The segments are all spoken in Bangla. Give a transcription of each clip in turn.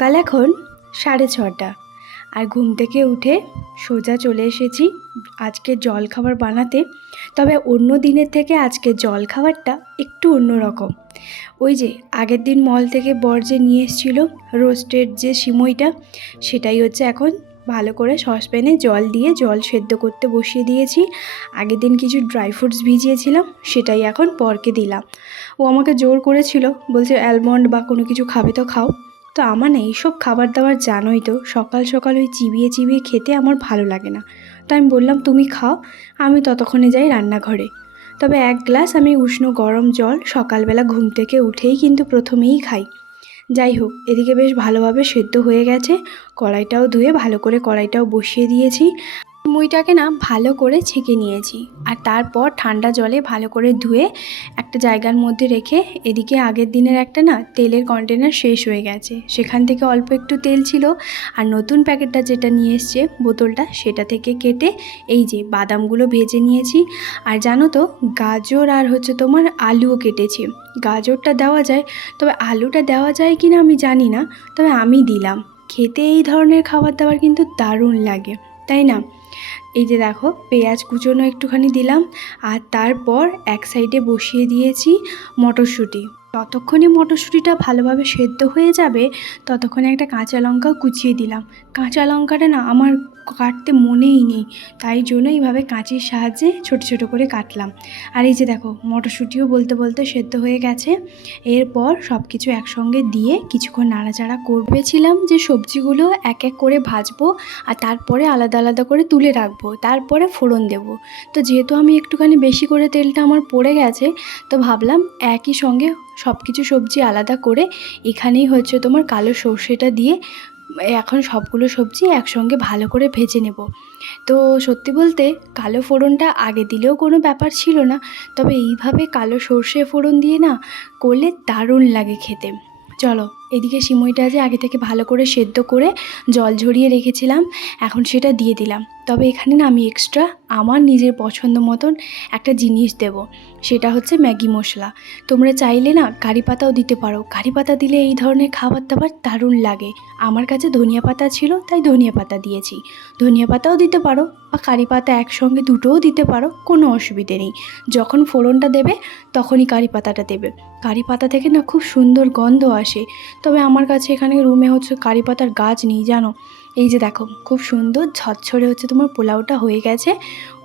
সকাল এখন সাড়ে ছটা। আর ঘুম থেকে উঠে সোজা চলে এসেছি আজকে জল খাবার বানাতে। তবে অন্য দিনের থেকে আজকে জল খাবারটা একটু অন্যরকম ওই যে আগের দিন মল থেকে বর যে নিয়ে এসেছিল রোস্টেড যে সিমইটা, সেটাই হচ্ছে এখন ভালো করে সসপ্যানে জল দিয়ে জল সেদ্ধ করতে বসিয়ে দিয়েছি। আগের দিন কিছু ড্রাই ফ্রুটস ভিজিয়েছিলাম, সেটাই এখন বরকে দিলাম। ও আমাকে জোর করেছিল, বলছে অ্যালমন্ড বা কোনো কিছু খাবে তো খাও। তো আমার না এইসব খাবার দাবার জানোই তো, সকাল সকাল ওই চিবিয়ে চিবিয়ে খেতে আমার ভালো লাগে না। তো আমি বললাম, তুমি খাও, আমি ততক্ষণে যাই রান্নাঘরে। তবে এক গ্লাস আমি উষ্ণ গরম জল সকালবেলা ঘুম থেকে উঠেই কিন্তু প্রথমেই খাই। যাই হোক, এদিকে বেশ ভালোভাবে সেদ্ধ হয়ে গেছে, কড়াইটাও ধুয়ে ভালো করে কড়াইটাও বসিয়ে দিয়েছি। মুইটাকে না ভালো করে ছেঁকে নিয়েছি আর তারপর ঠান্ডা জলে ভালো করে ধুয়ে একটা জায়গার মধ্যে রেখে এদিকে আগের দিনের একটা না তেলের কন্টেনার শেষ হয়ে গেছে। সেখান থেকে অল্প একটু তেল ছিল আর নতুন প্যাকেটটা যেটা নিয়ে এসছে বোতলটা সেটা থেকে কেটে এই যে বাদামগুলো ভেজে নিয়েছি। আর জানো তো গাজর আর হচ্ছে তোমার আলুও কেটেছি। গাজরটা দেওয়া যায়, তবে আলুটা দেওয়া যায় কি না আমি জানি না, তবে আমি দিলাম। খেতে এই ধরনের খাবার দাবার কিন্তু দারুণ লাগে, তাই না? এই যে দেখো, পেঁয়াজ কুচনো একটুখানি দিলাম, আর তারপর এক সাইডে বসিয়ে দিয়েছি মটরশুঁটি। ততক্ষণে মটরশুঁটিটা ভালোভাবে সেদ্ধ হয়ে যাবে, ততক্ষণে একটা কাঁচা লঙ্কা কুচিয়ে দিলাম। কাঁচা লঙ্কাটা না, আমার কাটতে মনেই নেই। তাই জন্য এইভাবে কাঁচির সাহায্যে ছোট ছোট করে কাটলাম। আর এই যে দেখো, মটরশুঁটিও বলতে বলতে সেদ্ধ হয়ে গেছে। এরপর সব কিছু একসঙ্গে দিয়ে কিছুক্ষণ নাড়াচাড়া করবেছিলাম যে সবজিগুলো এক এক করে ভাজবো আর তারপরে আলাদা আলাদা করে তুলে রাখব। তারপরে ফোড়ন দেব। তো যেহেতু আমি একটুখানি বেশি করে তেলটা আমার পড়ে গেছে, তো ভাবলাম একই সঙ্গে সব কিছু সবজি আলাদা করে এখানেই হচ্ছে তোমার কালো সর্ষেটা দিয়ে এখন সবগুলো সবজি একসঙ্গে ভালো করে ভেজে নেব। তো সত্যি বলতে কালো ফোড়নটা আগে দিলেও কোনো ব্যাপার ছিল না, তবে এইভাবে কালো সর্ষে ফোড়ন দিয়ে না করলে দারুণ লাগে খেতে। চলো এদিকে সিমইটা যে আগে থেকে ভালো করে সেদ্ধ করে জল ঝরিয়ে রেখেছিলাম, এখন সেটা দিয়ে দিলাম। তবে এখানে না আমি এক্সট্রা আমার নিজের পছন্দ মতন একটা জিনিস দেব, সেটা হচ্ছে ম্যাগি মশলা। তোমরা চাইলে না কারি পাতাও দিতে পারো। কারি পাতা দিলে এই ধরনের খাবার দাবার দারুণ লাগে। আমার কাছে ধনিয়া পাতা ছিল, তাই ধনিয়া পাতা দিয়েছি। ধনিয়া পাতাও দিতে পারো বা কারি পাতা একসঙ্গে দুটোও দিতে পারো, কোনো অসুবিধে নেই। যখন ফোড়নটা দেবে, তখনই কারি পাতাটা দেবে। কারি পাতা থেকে না খুব সুন্দর গন্ধ আসে। তবে আমার কাছে এখানে রুমে হচ্ছে কারি পাতার গাছ নেই, জানো? এই যে দেখো, খুব সুন্দর ঝরঝরে হচ্ছে তোমার পোলাওটা হয়ে গেছে।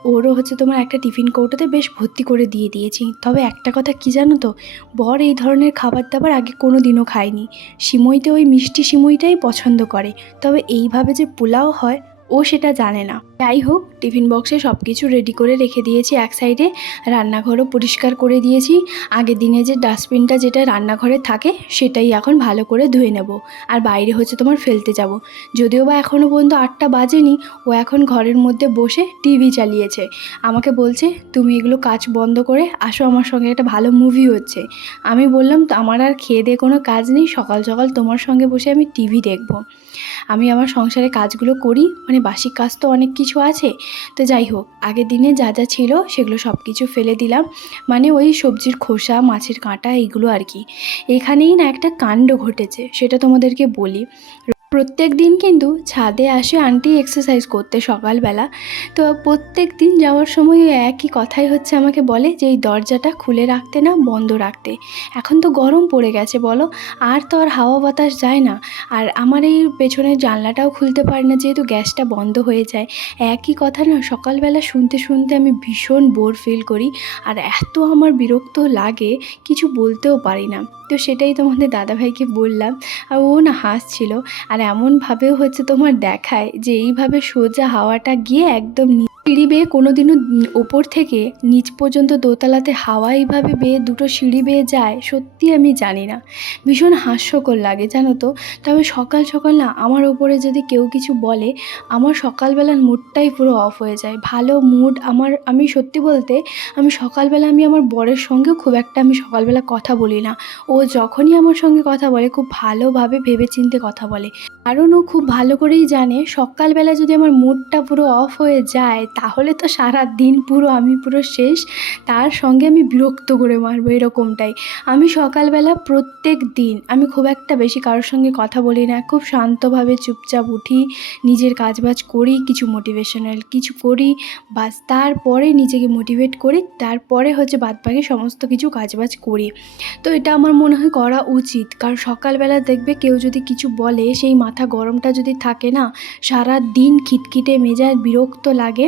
ওরও হচ্ছে তোমার একটা টিফিন কৌটোতে বেশ ভর্তি করে দিয়ে দিয়েছি। তবে একটা কথা কি জানো তো? বর এই ধরনের খাবার দাবার আগে কোনো দিনও খায়নি। সিমইতে ওই মিষ্টি সিমইটাই পছন্দ করে। তবে এইভাবে যে পোলাও হয়, ও সেটা জানে না। যাই হোক, টিফিন বক্সে সব কিছু রেডি করে রেখে দিয়েছি এক সাইডে রান্নাঘরও পরিষ্কার করে দিয়েছি। আগের দিনে যে ডাস্টবিনটা যেটা রান্নাঘরে থাকে, সেটাই এখন ভালো করে ধুয়ে নেব। আর বাইরে হচ্ছে তোমার ফেলতে যাব। যদিও বা এখনও পর্যন্ত আটটা বাজেনি, ও এখন ঘরের মধ্যে বসে টিভি চালিয়েছে। আমাকে বলছে, তুমি এগুলো কাজ বন্ধ করে আসো, আমার সঙ্গে একটা ভালো মুভি হচ্ছে। আমি বললাম, তো আমার আর খেয়ে দিয়ে কোনো কাজ নেই, সকাল সকাল তোমার সঙ্গে বসে আমি টিভি দেখব। আমি আমার সংসারে কাজগুলো করি মানে বাসি কাজ তো অনেক কিছু আছে। তো যাই হোক, আগের দিনে যা যা ছিল সেগুলো সব কিছু ফেলে দিলাম। মানে ওই সবজির খোসা, মাছের কাঁটা, এইগুলো আর কি। এখানেই না একটা কাণ্ড ঘটেছে, সেটা তোমাদেরকে বলি। প্রত্যেক দিন কিন্তু ছাদে আসে আন্টি এক্সারসাইজ করতে সকালবেলা। তো প্রত্যেক দিন যাওয়ার সময় একই কথাই হচ্ছে আমাকে বলে যে, এই দরজাটা খুলে রাখতে না, বন্ধ রাখতে। এখন তো গরম পড়ে গেছে বলো, আর তো আর হাওয়া বাতাস যায় না। আর আমার এই পেছনের জানলাটাও খুলতে পারি না, যেহেতু গ্যাসটা বন্ধ হয়ে যায়। একই কথা না, সকালবেলা শুনতে শুনতে আমি ভীষণ বোর ফিল করি, আর এত আমার বিরক্ত লাগে, কিছু বলতেও পারি না। তো সেটাই তোমাদের দাদাভাইকে বললাম, আর ও না হাসছিল। আর এমনভাবেও হচ্ছে তোমার দেখায় যে এইভাবে সোজা হাওয়াটা গিয়ে একদম সিঁড়ি বেয়ে কোনো দিনও ওপর থেকে নিচ পর্যন্ত দোতলাতে হাওয়া এইভাবে বেয়ে দুটো সিঁড়ি বেয়ে যায়, সত্যি আমি জানি না। ভীষণ হাস্যকর লাগে, জানো তো? তবে সকাল সকাল না আমার ওপরে যদি কেউ কিছু বলে, আমার সকালবেলার মুডটাই পুরো অফ হয়ে যায়। ভালো মুড আমার, আমি সত্যি বলতে আমি সকালবেলা আমি আমার বরের সঙ্গে খুব একটা আমি সকালবেলা কথা বলি না। ও যখনই আমার সঙ্গে কথা বলে, খুব ভালোভাবে ভেবেচিন্তে কথা বলে। কারণ ও খুব ভালো করেই জানে, সকালবেলা যদি আমার মুডটা পুরো অফ হয়ে যায় তাহলে তো সারা দিন পুরো আমি পুরো শেষ, তার সঙ্গে আমি বিরক্ত করে মারবো এরকমটাই। আমি সকালবেলা প্রত্যেক দিন, আমি খুব একটা বেশি কারোর সঙ্গে কথা বলি না, খুব শান্তভাবে চুপচাপ উঠি, নিজের কাজবাজ করি, কিছু মোটিভেশনাল কিছু করি, বাস তারপরে নিজেকে মোটিভেট করি, তারপরে হচ্ছে বাদবাকি সমস্ত কিছু কাজবাজ করি। তো এটা আমার মনে হয় করা উচিত, কারণ সকালবেলা দেখবে কেউ যদি কিছু বলে, সেই মাথা গরমটা যদি থাকে না সারা দিন খিটখিটে মেজাজ বিরক্ত লাগে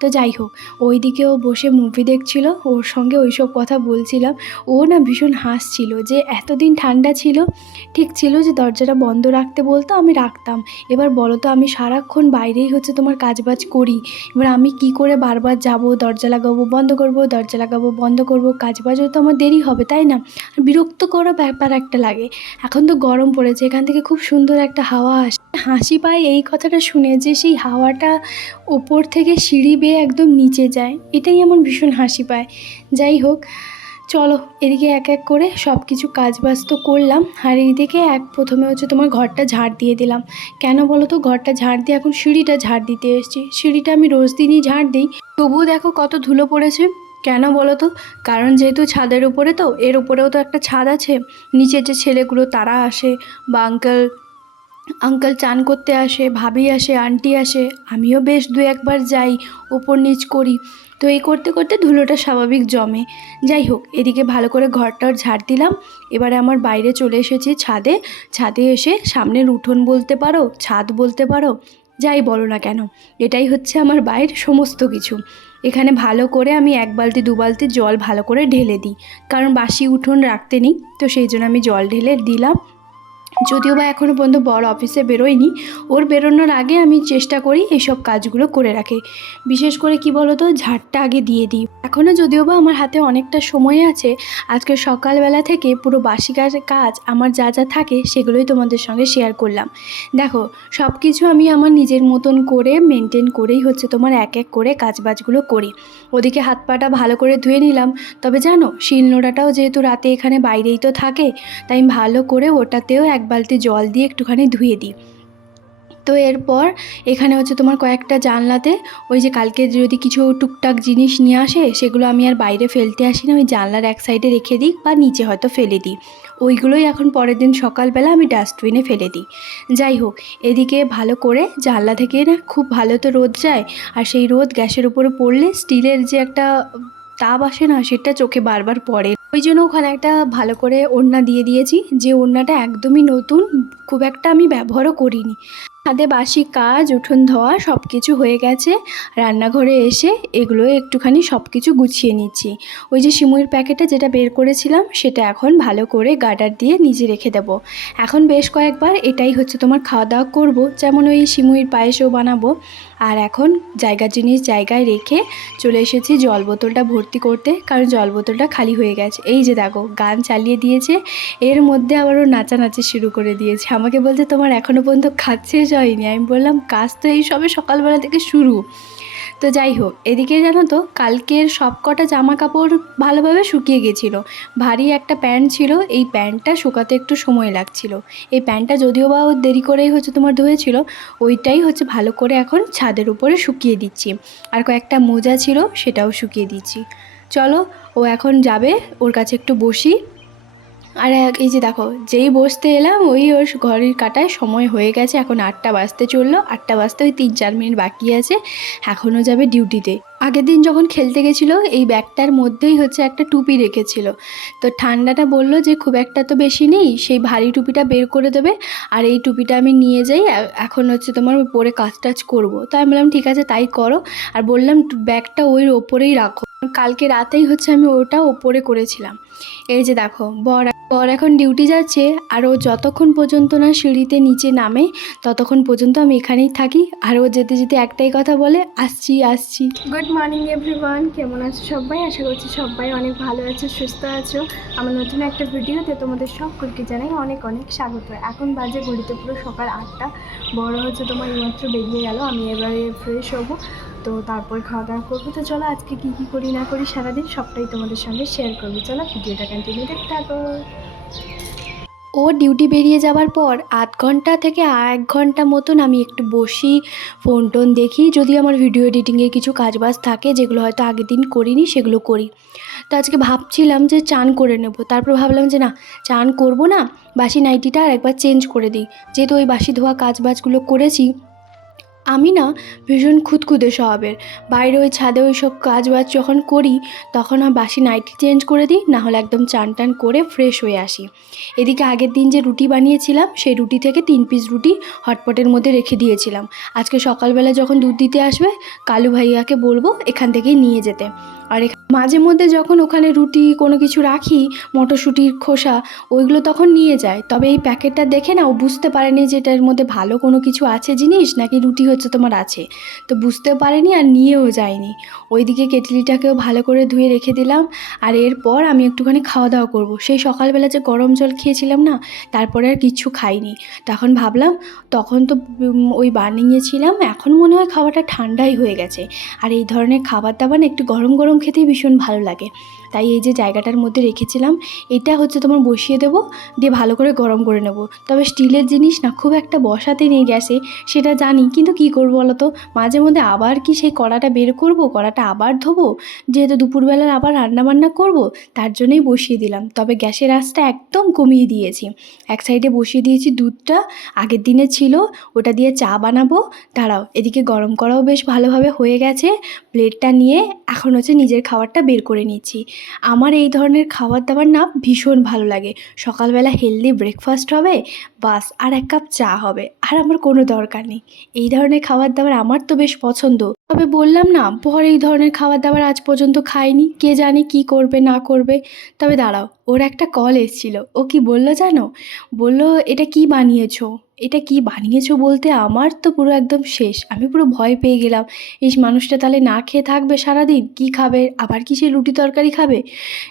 তো যাই হোক ওই দিকেও বসে মুভি দেখছিল, ওর সঙ্গে ওই সব কথা বলছিলাম। ও না ভীষণ হাসছিল যে এতদিন ঠান্ডা ছিল, ঠিক ছিল যে দরজাটা বন্ধ রাখতে বলতো আমি রাখতাম। এবার বলো তো আমি সারাক্ষণ বাইরেই হচ্ছে তোমার কাজবাজ করি। এবার আমি কি করে বারবার যাব, দরজা লাগাবো, বন্ধ করব, দরজা লাগাবো, বন্ধ করব, কাজবাজও তো আমার দেরি হবে, তাই না? আর বিরক্ত করা ব্যাপার একটা লাগে। এখন তো গরম পড়েছে, এখান থেকে খুব সুন্দর একটা হাওয়া আসে হাসি পায় এই কথাটা শুনে যে সেই হাওয়াটা ওপর থেকে সিঁড়ি বেয়ে একদম নিচে যায়। এটাই আমার ভীষণ হাসি পায়। যাই হোক, চলো এদিকে এক এক করে সব কিছু কাজ বাজ তো করলাম। আর এইদিকে এক প্রথমে হচ্ছে তোমার ঘরটা ঝাড় দিয়ে দিলাম। কেন বলো তো, ঘরটা ঝাড় দিয়ে এখন সিঁড়িটা ঝাড় দিতে এসেছি। সিঁড়িটা আমি রোজ দিনই ঝাড় দিই। তবুও দেখো কত ধুলো পড়েছে। কেন বলো তো, কারণ যেহেতু ছাদের উপরে তো, এর উপরেও তো একটা ছাদ আছে। নিচের যে ছেলেগুলো, তারা আসে বা আঙ্কেল আঙ্কেল চান করতে আসে, ভাবি আসে, আন্টি আসে, আমিও বেশ দু একবার যাই, ওপর নিচ করি। তো এই করতে করতে ধুলোটা স্বাভাবিক জমে। যাই হোক, এদিকে ভালো করে ঘরটার ঝাড় দিলাম। এবারে আমার বাইরে চলে এসেছি ছাদে। ছাদে এসে সামনের উঠোন বলতে পারো, ছাদ বলতে পারো, যাই বলো না কেন, এটাই হচ্ছে আমার বাইর সমস্ত কিছু। এখানে ভালো করে আমি এক বালতি, দু বালতি জল ভালো করে ঢেলে দিই। কারণ বাসি উঠোন রাখতে নেই, তো সেই জন্য আমি জল ঢেলে দিলাম। যদিও বা এখনও পর্যন্ত বড় অফিসে বেরোয়নি, ওর বেরোনোর আগে আমি চেষ্টা করি এইসব কাজগুলো করে রাখি। বিশেষ করে কি বলো তো ঝাড়টা আগে দিয়ে দিই। এখনও যদিও বা আমার হাতে অনেকটা সময় আছে, আজকে সকালবেলা থেকে পুরো বাসি কাজ আমার যা যা থাকে সেগুলোই তোমাদের সঙ্গে শেয়ার করলাম। দেখো সব কিছু আমি আমার নিজের মতন করে মেনটেন করেই হচ্ছে তোমার এক এক করে কাজবাজগুলো করি। ওদিকে হাত পাটা ভালো করে ধুয়ে নিলাম, তবে জানো শিলনোড়াটাও যেহেতু রাতে এখানে বাইরেই তো থাকে, তাই ভালো করে ওটাতেও এক বালতি জল দিয়ে একটুখানি ধুয়ে দিই। তো এরপর এখানে হচ্ছে তোমার কয়েকটা জানলাতে ওই যে কালকে যদি কিছু টুকটাক জিনিস নিয়ে আসে, সেগুলো আমি আর বাইরে ফেলতে আসি না। ওই জানলার এক সাইডে রেখে দিই বা নিচে হয়তো ফেলে দিই। ওইগুলোই এখন পরের দিন সকালবেলা আমি ডাস্টবিনে ফেলে দিই। যাই হোক, এদিকে ভালো করে জানলা থেকে না খুব ভালো তো রোদ যায়, আর সেই রোদ গ্যাসের উপরে পড়লে স্টিলের যে একটা তাপ আসে না, সেটা চোখে বারবার পড়ে। ওই জন্য ওখানে একটা ভালো করে ওড়না দিয়ে দিয়েছি। যে ওড়নাটা একদমই নতুন, খুব একটা আমি ব্যবহারও করিনি। ছাদে বাসি কাজ, উঠোন ধোয়া সব কিছু হয়ে গেছে। রান্নাঘরে এসে এগুলো একটুখানি সব কিছু গুছিয়ে নিচ্ছি। ওই যে সিমুইর প্যাকেটে যেটা বের করেছিলাম, সেটা এখন ভালো করে গার্ডার দিয়ে নিজে রেখে দেবো। এখন বেশ কয়েকবার এটাই হচ্ছে তোমার খাওয়া দাওয়া করব, যেমন ওই সিমুইর পায়েসও বানাবো। আর এখন জায়গার জিনিস জায়গায় রেখে চলে এসেছি জল বোতলটা ভর্তি করতে, কারণ জল বোতলটা খালি হয়ে গেছে। এই যে দেখো, গান চালিয়ে দিয়েছে, এর মধ্যে আবারও নাচানাচি শুরু করে দিয়েছে। আমাকে বলছে, তোমার এখনও পর্যন্ত খাচ্ছে হয়নি। আমি বললাম, কাজ তো এই সবে সকালবেলা থেকে শুরু। তো যাই হোক, এদিকে জানো তো, কালকের সব কটা জামা কাপড় ভালোভাবে শুকিয়ে গেছিল। ভারী একটা প্যান্ট ছিল, এই প্যান্টটা শুকাতে একটু সময় লাগছিল। এই প্যান্টটা যদিও বা দেরি করেই হচ্ছে তোমার ধুয়েছিল, ওইটাই হচ্ছে ভালো করে এখন ছাদের উপরে শুকিয়ে দিচ্ছি। আর কয়েকটা মোজা ছিল, সেটাও শুকিয়ে দিচ্ছি। চলো, ও এখন যাবে, ওর কাছে একটু বসি। আর এই যে দেখো, যেই বসতে এলাম, ওই ওর ঘড়ির কাটায় সময় হয়ে গেছে, এখন আটটা বাজতে চলল, আটটা বাজতে ওই তিন চার মিনিট বাকি আছে, এখনও যাবে ডিউটিতে। আগের দিন যখন খেলতে গেছিল, এই ব্যাগটার মধ্যেই হচ্ছে একটা টুপি রেখেছিল। তো ঠান্ডাটা বলল যে, খুব একটা তো বেশি নেই, সেই ভারী টুপিটা বের করে দেবে, আর এই টুপিটা আমি নিয়ে যাই এখন হচ্ছে তোমার পরে কাজ টাজ করব। তাই আমি বললাম, ঠিক আছে, তাই করো। আর বললাম, ব্যাগটা ওই ওপরেই রাখো। কালকে রাতেই হচ্ছে আমি ওটা ওপরে করেছিলাম। এই যে দেখো, বর বর এখন ডিউটি যাচ্ছে আর ও যতক্ষণ পর্যন্ত না সিঁড়িতে নিচে নামে, ততক্ষণ পর্যন্ত আমি এখানেই থাকি। আর ও যেতে যেতে একটাই কথা বলে, আসছি আসছি। গুড মর্নিং এভরিওয়ান কেমন আছো সবাই? আশা করছি সবাই অনেক ভালো আছো, সুস্থ আছো। আমার নতুন একটা ভিডিওতে তোমাদের সকলকে জানাই অনেক অনেক স্বাগত। এখন বাজে ঘড়িতে পুরো সকাল আটটা। বড় হচ্ছে তোমার এইমাত্র বেরিয়ে গেল। আমি এবারে ফ্রেশ হব। তো তারপর খাওয়া দাওয়া করব। তো চলো আজকে কী কী করি না করি সারাদিন সবটাই তোমাদের সঙ্গে শেয়ার করব। চলো ভিডিওটা কন্টিনিউ দেখতে থাকো। ও ডিউটি বেরিয়ে যাওয়ার পর আধ ঘণ্টা থেকে এক ঘণ্টা মতন আমি একটু বসি ফোন টোন দেখি। যদি আমার ভিডিও এডিটিংয়ের কিছু কাজবাজ থাকে, যেগুলো হয়তো আগের দিন করিনি, সেগুলো করি। তো আজকে ভাবছিলাম যে চান করে নেব। তারপর ভাবলাম যে না, চান করব না, বাসি নাইটিটা আর একবার চেঞ্জ করে দিই। যেহেতু ওই বাসি ধোয়া কাজবাজগুলো করেছি আমি না ভীষণ খুঁতখুঁতে স্বভাবের। বাইরে ওই ছাদে ওই সব কাজ বাজ যখন করি, তখন আর বাসি নাইটি চেঞ্জ করে দিই, না হলে একদম চান টান করে ফ্রেশ হয়ে আসি। এদিকে আগের দিন যে রুটি বানিয়েছিলাম, সেই রুটি থেকে তিন পিস রুটি হটপটের মধ্যে রেখে দিয়েছিলাম। আজকে সকালবেলা যখন দুধ দিতে আসবে, কালু ভাইয়াকে বলব এখান থেকেই নিয়ে যেতে। আর মাঝে মধ্যে যখন ওখানে রুটি, কোনো কিছু রাখি, মটরশুঁটির খোসা, ওইগুলো তখন নিয়ে যায়। তবে এই প্যাকেটটা দেখে না, ও বুঝতে পারেনি যে এটার মধ্যে ভালো কোনো কিছু আছে জিনিস, নাকি রুটি হচ্ছে তোমার আছে। তো বুঝতে পারেনি আর নিয়েও যায়নি। ওইদিকে কেটলিটাকেও ভালো করে ধুয়ে রেখে দিলাম। আর এরপর আমি একটুখানি খাওয়া দাওয়া করব। সেই সকালবেলা যে গরম জল খেয়েছিলাম না, তারপরে আর কিচ্ছু খাইনি। তখন ভাবলাম, তখন তো ওই বার্নিংয়ে ছিলাম এখন মনে হয় খাওয়াটা ঠান্ডাই হয়ে গেছে। আর এই ধরনের খাবার দাবার একটু গরম গরম খেতেই ভীষণ ভালো লাগে। তাই এই যে জায়গাটার মধ্যে রেখেছিলাম, এটা হচ্ছে তোমার বসিয়ে দেবো, দিয়ে ভালো করে গরম করে নেব। তবে স্টিলের জিনিস না, খুব একটা বসাতে নেই গ্যাসে, সেটা জানি, কিন্তু কি করব বলো তো? মাঝে মধ্যে আবার কি সেই কড়াটা বের করব, কড়াটা আবার ধোবো? যেহেতু দুপুরবেলার আবার রান্না বান্না করব, তার জন্যই বসিয়ে দিলাম। তবে গ্যাসের আঁচটা একদম কমিয়ে দিয়েছি। এক সাইডে বসিয়ে দিয়েছি দুধটা, আগের দিনে ছিল, ওটা দিয়ে চা বানাবো। দাঁড়াও, এদিকে গরম করাও বেশ ভালোভাবে হয়ে গেছে। প্লেটটা নিয়ে এখন হচ্ছে নিজের খাবারটা বের করে নিচ্ছি। আমার এই ধরনের খাবার দাবার না ভীষণ ভালো লাগে। সকালবেলা হেলদি ব্রেকফাস্ট হবে, বাস আর এক কাপ চা হবে, আর আমার কোনো দরকার নেই। এই ধরনের খাবার দাবার আমার তো বেশ পছন্দ। তবে বললাম না, বর এই ধরনের খাবার দাবার আজ পর্যন্ত খায়নি, কে জানে কি করবে, না করবে। তবে দাঁড়াও, ওর একটা কল এসেছিল। ও কি বলল জানো? বলল, এটা কি বানিয়েছো? এটা কি বানিয়েছো বলতে আমার তো পুরো একদম শেষ। আমি পুরো ভয় পেয়ে গেলাম। এই মানুষটা তাহলে না খেয়ে থাকবে সারাদিন? কি খাবে? আবার কি সে রুটি তরকারি খাবে?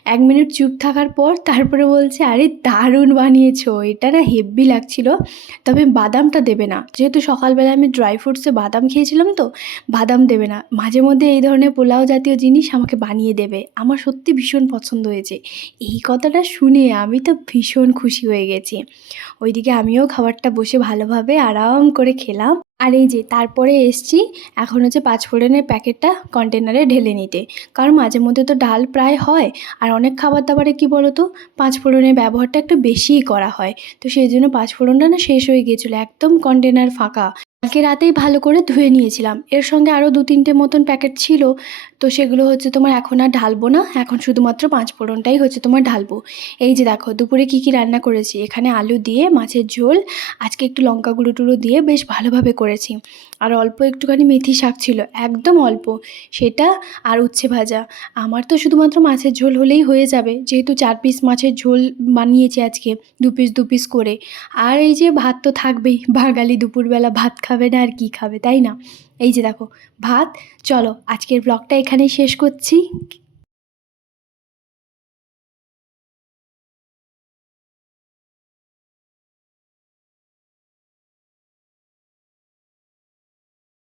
এক মিনিট চুপ থাকার পর তারপরে বলছে, আরে, দারুণ বানিয়েছো। এটা না হেভি লাগছিল। তবে বাদামটা দেবে না। যেহেতু সকালবেলা আমি ড্রাই ফ্রুটসে বাদাম খেয়েছিলাম তো, বাদাম দেবে না। মাঝে মধ্যে এই ধরনের পোলাও জাতীয় জিনিস আমাকে বানিয়ে দেবে। আমার সত্যি ভীষণ পছন্দ হয়েছে। এই কথাটা শুনে আমি তো ভীষণ খুশি হয়ে গেছি। ওইদিকে আমিও খাবারটা বসে ভালোভাবে আরাম করে খেলাম। আর এই যে তারপরে এসছি, এখন হচ্ছে পাঁচফোড়নের প্যাকেটটা কন্টেনারে ঢেলে নিতে। কারণ মাঝে মধ্যে তো ডাল প্রায় হয়। আর অনেক খাবার দাবারে কী বলো তো পাঁচফোড়নের ব্যবহারটা একটু বেশিই করা হয়। তো সেই জন্য পাঁচফোড়নটা না শেষ হয়ে গিয়েছিল, একদম কন্টেনার ফাঁকা। কালকে রাতেই ভালো করে ধুয়ে নিয়েছিলাম। এর সঙ্গে আরও দু তিনটে মতন প্যাকেট ছিল। তো সেগুলো হচ্ছে তোমার এখন আর ঢালবো না। এখন শুধুমাত্র পাঁচ ফোড়নটাই হচ্ছে তোমার ঢালবো। এই যে দেখো, দুপুরে কী কী রান্না করেছি? এখানে আলু দিয়ে, মাছের ঝোল, আজকে একটু লঙ্কা গুঁড়ো টুড়ো দিয়ে বেশ ভালোভাবে করেছি। আর অল্প একটুখানি মেথি শাক ছিল, একদম অল্প। সেটা আর উচ্ছে ভাজা। আমার তো শুধুমাত্র মাছের ঝোল হলেই হয়ে যাবে। যেহেতু চার পিস মাছের ঝোল বানিয়েছি আজকে, দু পিস দু পিস করে। আর এই যে ভাত তো থাকবেই, বাঙালি দুপুরবেলা ভাত খাবে না আর কি খাবে, তাই না? এই যে দেখো, ভাত, চলো আজকের ব্লগটা এখানেই শেষ করছি।